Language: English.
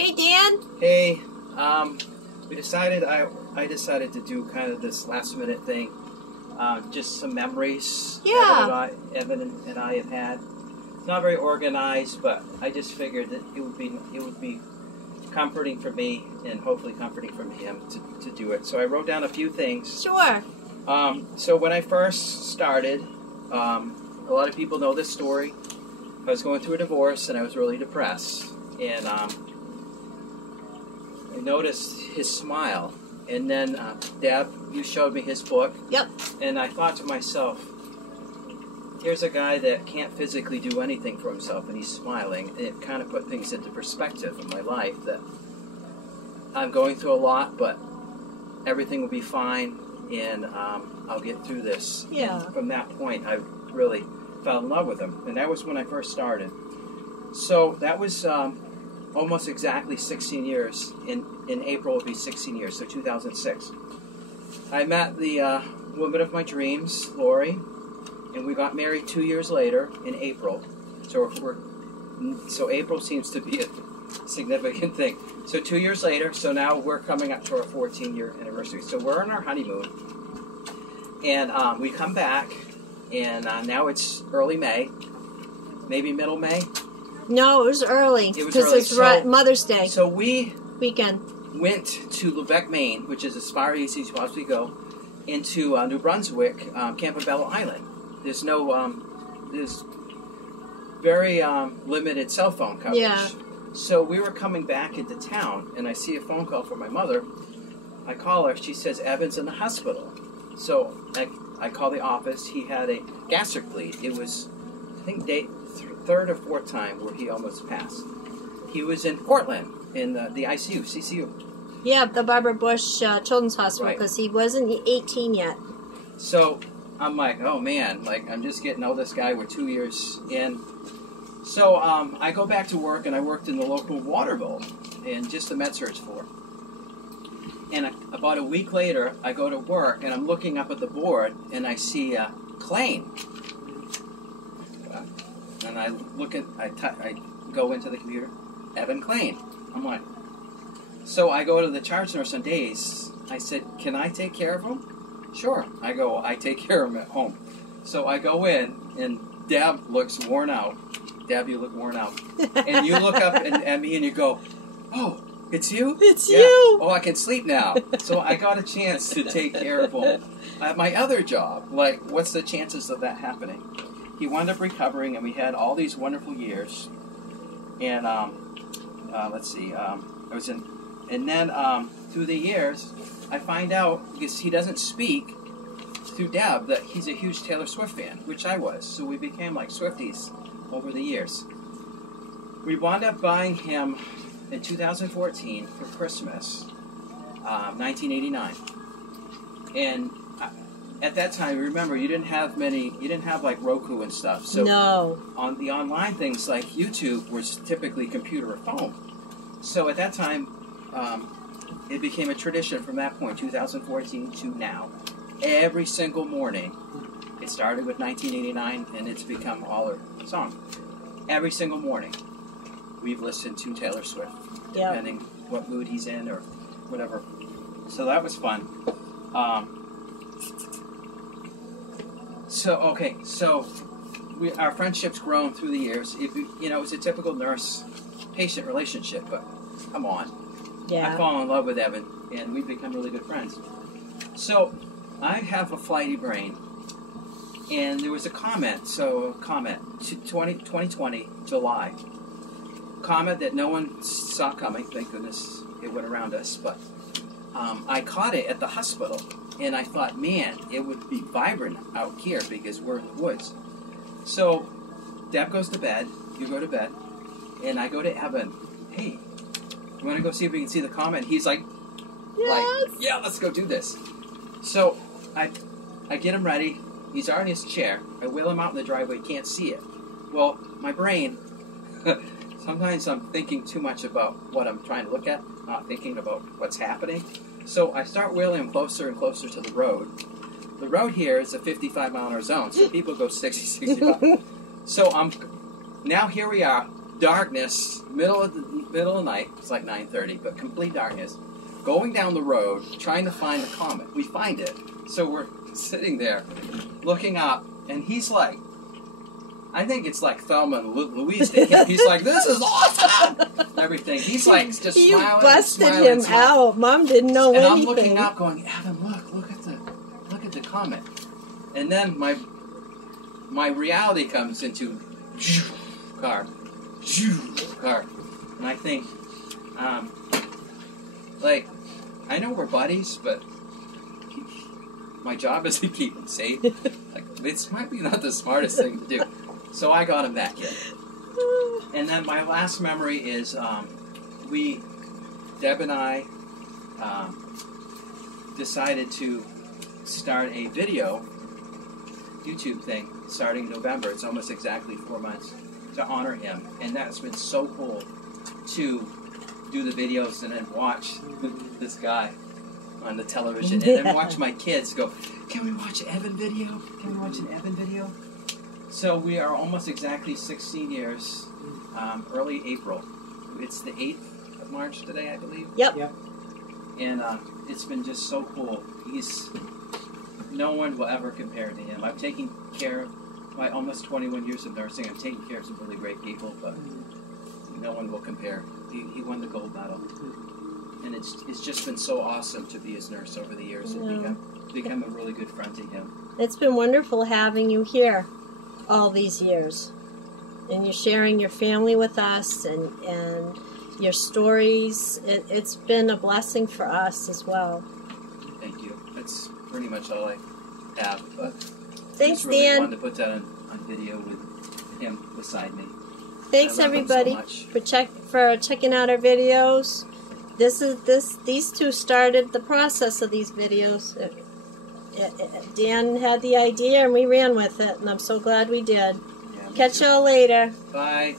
Hey, Dan. Hey, we decided, I decided to do kind of this last minute thing. Just some memories Evan and I have had. It's not very organized, but I just figured that it would be comforting for me and hopefully comforting for him to do it. So I wrote down a few things. Sure. So when I first started, a lot of people know this story. I was going through a divorce and I was really depressed. And I noticed his smile. And then, Deb, you showed me his book. Yep. And I thought to myself, here's a guy that can't physically do anything for himself, and he's smiling. And it kind of put things into perspective in my life, that I'm going through a lot, but everything will be fine, and I'll get through this. Yeah. And from that point, I really fell in love with him. And that was when I first started. So that was almost exactly 16 years. In April, it'll be 16 years, so 2006. I met the woman of my dreams, Lori, and we got married 2 years later in April. So April seems to be a significant thing. So 2 years later, so now we're coming up to our 14-year anniversary. So we're on our honeymoon, and we come back, and now it's early May, maybe middle May. No, it was early. It was early. Because it's Mother's Day So we weekend. went to Lubec, Maine, which is as far east as you possibly go, into New Brunswick, Campobello Island. There's no, there's very limited cell phone coverage. Yeah. So we were coming back into town, and I see a phone call from my mother. I call her. She says, Evan's in the hospital. So I call the office. He had a gastric bleed. It was, I think, third or fourth time where he almost passed. He was in Portland in the ICU, CCU. Yeah, the Barbara Bush Children's Hospital, because he wasn't 18 yet. So I'm like, oh man, like I'm just getting all this guy. We're 2 years in. So I go back to work, and I worked in the local water bowl and just the med-surg floor. And about a week later, I go to work, and I'm looking up at the board, and I see Klain. And I look at, I go into the computer, Evan Klain. I'm like, so I go to the charge nurse on days. I said, can I take care of him? Sure. I take care of him at home. So I go in, and Deb looks worn out. Deb, you look worn out. And you look up at me and you go, oh, it's you? It's you. Oh, I can sleep now. So I got a chance to take care of him. At my other job, like, what's the chances of that happening? He wound up recovering, and we had all these wonderful years. And let's see, I was in, and then through the years, I find out, because he doesn't speak, through Deb, that he's a huge Taylor Swift fan, which I was. So we became like Swifties over the years. We wound up buying him in 2014 for Christmas, 1989, and at that time, remember, you didn't have like Roku and stuff. So no. On the online things like YouTube was typically computer or phone. So at that time, it became a tradition from that point, 2014 to now. Every single morning, it started with 1989, and it's become all our song. Every single morning, we've listened to Taylor Swift, depending what mood he's in or whatever. So that was fun. So our friendship's grown through the years. It's a typical nurse-patient relationship, but come on. Yeah. I fall in love with Evan, and we've become really good friends. So I have a flighty brain, and there was a comment, 2020, July. Comment that no one saw coming, thank goodness it went around us, but I caught it at the hospital. And I thought, man, it would be vibrant out here because we're in the woods. So Deb goes to bed, you go to bed, and I go to Evan. Hey, you want to go see if we can see the comet? He's like, yes. Yeah, let's go do this. So I get him ready. He's already in his chair. I wheel him out in the driveway. He can't see it. Well, my brain, sometimes I'm thinking too much about what I'm trying to look at, not thinking about what's happening. So I start wheeling him closer and closer to the road. The road here is a 55-mile-an-hour zone, so people go 60, 65. So now here we are, darkness, middle of the middle of the night. It's like 9:30, but complete darkness. Going down the road, trying to find the comet. We find it. So we're sitting there, looking up, and he's like, I think it's like Thelma and Louise. He's like, this is awesome! Everything. He's like just you smiling. busted smiling, him smiling. out. Mom didn't know And anything. I'm looking up, going, Evan, look at the comet. And then my reality comes into car, and I think, like, I know we're buddies, but my job is to keep him safe. Like, this might be not the smartest thing to do. So I got him that kid. And then my last memory is Deb and I decided to start a video YouTube thing starting November. It's almost exactly 4 months to honor him. And that's been so cool to do the videos and then watch this guy on the television and then watch my kids go, can we watch an Evan video? Can we watch an Evan video? So we are almost exactly 16 years, early April. It's the 8th of March today, I believe. Yep. And it's been just so cool. No one will ever compare to him. I've taken care of my almost 21 years of nursing. I'm taking care of some really great people, but no one will compare. He won the gold medal. And it's just been so awesome to be his nurse over the years and become a really good friend to him. It's been wonderful having you here all these years. And you're sharing your family with us and your stories. It's been a blessing for us as well. Thank you. That's pretty much all I have. But thanks, I really Dan. wanted to put that on video with him beside me. Thanks, I love him everybody, so much. for checking out our videos. These two started the process of these videos. Dan had the idea and we ran with it, and I'm so glad we did. Yeah, me Catch too. y'all later. Bye.